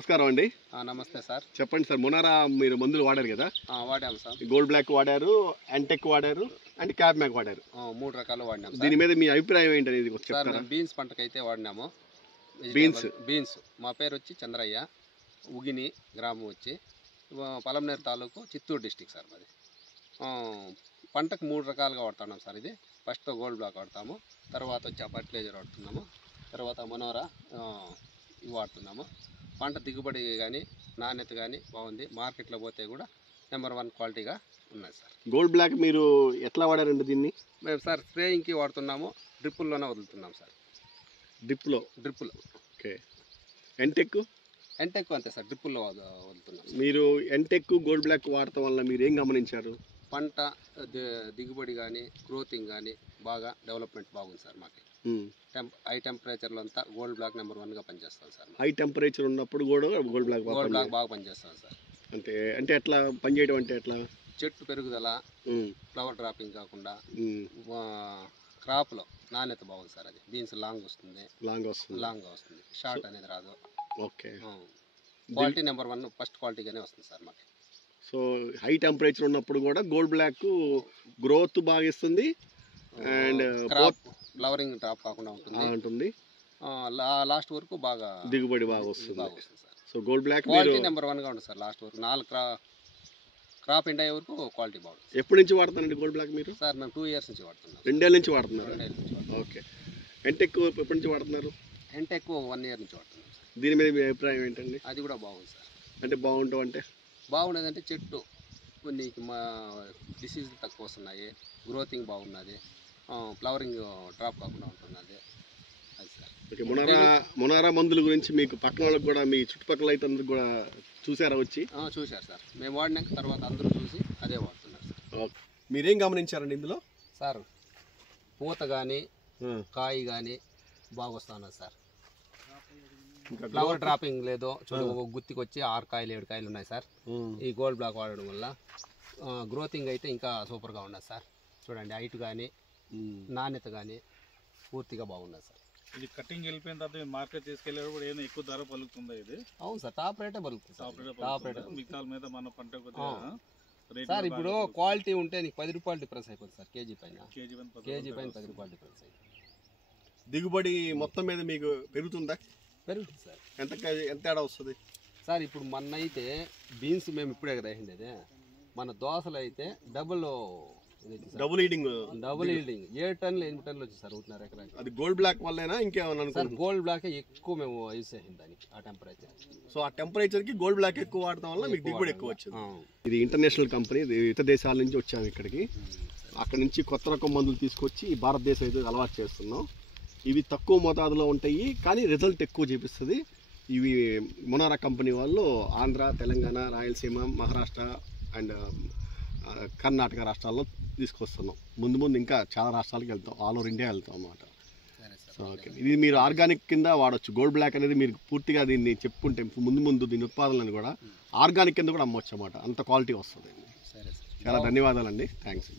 నమస్కారం అండి. నమస్తే సార్. చెప్పండి సార్, మొనారా మీరు మందులు వాడారు కదా? వాడాము సార్. గోల్డ్ బ్లాక్ వాడారు, యాంటెక్ వాడారు అండ్ క్యాబ్ మ్యాక్ వాడారు. 3 రకాలు వాడినాము సార్. దీని మీద మీ అభిప్రాయం ఏంటనేది సార్ చెప్తారా? మేము బీన్స్ పంటకైతే వాడినాము. బీన్స్ మా పేరు వచ్చి చంద్రయ్య, ఉగిని గ్రామం వచ్చి పలమనేరు తాలూకు, చిత్తూరు డిస్టిక్ సార్ మాది. పంటకు 3 రకాలుగా వాడుతున్నాం సార్. ఇది ఫస్ట్ గోల్డ్ బ్లాక్ వాడతాము, తర్వాత వచ్చి ఫర్టిలైజర్ వాడుతున్నాము, తర్వాత మనోరా ఇవి వాడుతున్నాము. పంట దిగుబడి కానీ నాణ్యత కానీ బాగుంది. మార్కెట్లో పోతే కూడా నెంబర్ 1 క్వాలిటీగా ఉన్నాయి సార్. గోల్డ్ బ్లాక్ మీరు ఎట్లా వాడారండి దీన్ని? మేము సార్ స్ప్రేయింగ్కి వాడుతున్నాము, డ్రిప్పుల్లోనే వదులుతున్నాం సార్. డ్రిప్పులు. ఓకే. యాంటెక్ అంతే సార్, డ్రిప్పుల్లో వదులుతున్నాం. మీరు యాంటెక్ గోల్డ్ బ్లాక్ వాడటం వల్ల మీరు ఏం గమనించారు? పంట దిగుబడి కానీ గ్రోతింగ్ కానీ బాగా డెవలప్మెంట్ బాగుంది సార్. మాకు హై టెంపరేచర్లో అంతా గోల్డ్ బ్లాక్ నెంబర్ 1గా పనిచేస్తాం సార్. హై టెంపరేచర్ ఉన్నప్పుడు కూడా గోల్డ్ బ్లాక్ బాగా పనిచేస్తాం సార్. అంటే ఎట్లా పనిచేయడం అంటే ఎట్లా? చెట్టు పెరుగుదల, ఫ్లవర్ డ్రాపింగ్ కాకుండా క్రాప్లో నాణ్యత బాగుంది సార్. అది బీన్స్ లాంగ్ వస్తుంది, షార్ట్ అనేది రాదు. ఓకే. క్వాలిటీ నెంబర్ 1 ఫస్ట్ క్వాలిటీగానే వస్తుంది సార్ మాకు. సో హై టెంపరేచర్ ఉన్నప్పుడు కూడా గోల్డ్ బ్లాక్ గ్రోత్ బాగా ఇస్తుంది అండ్ ఫ్లవరింగ్ డ్రాప్ కాకుండా ఉంటుంది. లాస్ట్ వరకు బాగా దిగుబడి బాగా వస్తుంది sir. So gold black quality number 1గా ఉంటుంది సార్. లాస్ట్ వరకు 4 క్రాప్ ఎండ్ అయ్యే వరకు క్వాలిటీ బాగుంటుంది. ఎప్పటి నుంచి వాడుతున్నారండి గోల్డ్ బ్లాక్ మీరు? సార్ మేము 2 ఇయర్స్ నుంచి వాడుతున్నాం. 2 ఏళ్ళ నుంచి వాడుతున్నారు. ఓకే. యాంటెక్ ఎప్పటి నుంచి వాడుతున్నారు? యాంటెక్ 1 ఇయర్ నుంచి వాడుతున్నాం సార్. దీని మీద మీ అభిప్రాయం ఏంటండి? అది కూడా బాగుంది సార్. అంటే బాగుంటాం అంటే బాగుండేదంటే చెట్టు కొన్ని డిసీజ్ తక్కువ వస్తున్నాయి, గ్రోతింగ్ బాగున్నది, ఫ్లవరింగ్ డ్రాప్ కాకుండా ఉంటున్నది. అది సార్. ఓకే. మొనారా మందుల గురించి మీకు పక్కన వాళ్ళకి కూడా, మీ చుట్టుపక్కల అయితే అందరికి కూడా చూసారా వచ్చి? చూశారు సార్. మేము వాడినాక తర్వాత అందరూ చూసి అదే వాడుతున్నారు సార్. మీరేం గమనించారండి ఇందులో? సార్ పూత కానీ కాయ కానీ బాగా వస్తున్నది సార్. ఫ్లవర్ డ్రాపింగ్ లేదు. చూడు, ఒక గుత్తికి వచ్చి 6 కాయలు 7 కాయలు ఉన్నాయి సార్. ఈ గోల్డ్ బ్లాక్ వాడడం వల్ల గ్రోతింగ్ అయితే ఇంకా సూపర్గా ఉన్నది సార్. చూడండి, హైట్ కానీ నాణ్యత కానీ పూర్తిగా బాగున్నది సార్. ఇది కటింగ్ వెళ్ళిపోయిన తర్వాత మార్కెట్ తీసుకెళ్ళేటప్పుడు ఏమైనా ఎక్కువ ధర పలుకుతుందా? ఇది అవును సార్, టాప్ రేటే పలుకుతుంది మిగతా మీద మన పంట సార్. ఇప్పుడు క్వాలిటీ ఉంటే నీకు 10 రూపాయలు డిఫరెన్స్ అయిపోతుంది సార్. కేజీ పైన 10 రూపాయలు డిఫరెన్స్ అయిపోతుంది. దిగుబడి మొత్తం మీద మీకు పెరుగుతుందా? పెరుగుతుంది సార్. ఎంత తేడా వస్తుంది సార్? ఇప్పుడు మన అయితే బీన్స్ మేము ఇప్పుడే కదా వేసిండేది. మన దోసలు అయితే డబుల్ ఈల్డింగ్ 7 టన్నులు 8 టన్నులు వచ్చింది సార్ 1.5 ఎకరానికి. అది గోల్డ్ బ్లాక్ వల్లేనా ఇంకేమన్నా? సార్ గోల్డ్ బ్లాక్ ఎక్కువ మేము యూజ్ చేసింది దానికి, ఆ టెంపరేచర్. సో ఆ టెంపరేచర్ కి గోల్డ్ బ్లాక్ ఎక్కువ వాడటం వల్ల మీకు దిగుబడి ఎక్కువ వచ్చింది. ఇది ఇంటర్నేషనల్ కంపెనీ, ఇతర దేశాల నుంచి వచ్చాము ఇక్కడికి. అక్కడ నుంచి కొత్త రకం మందులు తీసుకొచ్చి భారతదేశం అయితే అలవాటు చేస్తున్నాం. ఇవి తక్కువ మోతాదులో ఉంటాయి కానీ రిజల్ట్ ఎక్కువ చూపిస్తుంది. ఇవి మొనారా కంపెనీ వాళ్ళు ఆంధ్ర, తెలంగాణ, రాయలసీమ, మహారాష్ట్ర అండ్ కర్ణాటక రాష్ట్రాల్లో తీసుకొస్తున్నాం. ముందు ఇంకా చాలా రాష్ట్రాలకు వెళ్తాం, ఆల్ ఓవర్ ఇండియా వెళ్తాం అన్నమాట. So okay. ఇది మీరు ఆర్గానిక్ కింద వాడచ్చు. గోల్డ్ బ్లాక్ అనేది మీరు పూర్తిగా దీన్ని చెప్పుకుంటే ముందు దీని ఉత్పాదనలను కూడా ఆర్గానిక్ కింద కూడా అమ్మవచ్చు అన్నమాట. అంత క్వాలిటీ వస్తుంది. చాలా ధన్యవాదాలండి. థ్యాంక్స్.